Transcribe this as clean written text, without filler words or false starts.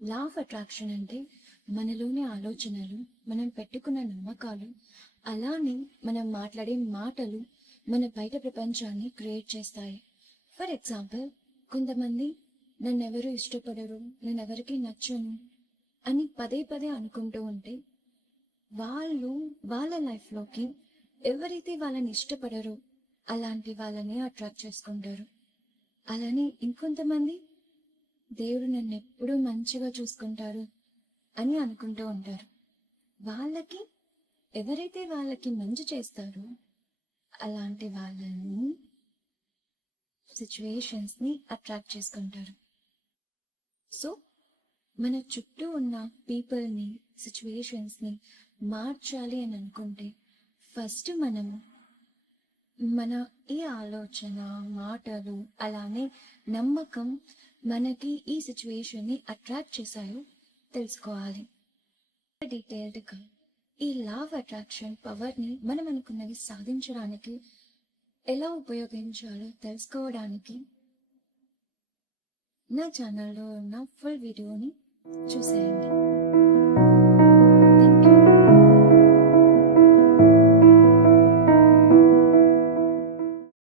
Law of attraction అంటే మనలోని ఆలోచనలు, మనం పెట్టుకున్న నమ్మకాలు, అలానే మనం మాట్లాడే మాటలు మన బయట ప్రపంచాన్ని క్రియేట్ చేస్తాయి. ఫర్ ఎగ్జాంపుల్, కొంతమంది నన్నెవరూ ఇష్టపడరు, నేనెవరికి నచ్చను అని పదే పదే అనుకుంటూ ఉంటే వాళ్ళు వాళ్ళ లైఫ్లోకి ఎవరైతే వాళ్ళని ఇష్టపడరో అలాంటి వాళ్ళని అట్రాక్ట్ చేసుకుంటారు. అలానే ఇంకొంతమంది దేవుడు నన్ను ఎప్పుడూ మంచిగా చూసుకుంటారు అని అనుకుంటూ ఉంటారు. వాళ్ళకి ఎవరైతే వాళ్ళకి మంచి చేస్తారో అలాంటి వాళ్ళని సిచ్యువేషన్స్ని అట్రాక్ట్ చేసుకుంటారు. సో మన చుట్టూ ఉన్న పీపుల్ని, సిచ్యువేషన్స్ని మార్చాలి అని అనుకుంటే ఫస్ట్ మనము మన ఈ ఆలోచన, మాటలు, అలానే నమ్మకం మనకి ఈ సిచ్యువేషన్ని అట్రాక్ట్ చేశాయో తెలుసుకోవాలి. డీటెయిల్డ్గా ఈ లా ఆఫ్ అట్రాక్షన్ పవర్ని మనం అనుకున్నది సాధించడానికి ఎలా ఉపయోగించాలో తెలుసుకోవడానికి నా ఛానల్లో ఉన్న ఫుల్ వీడియోని చూసేయండి.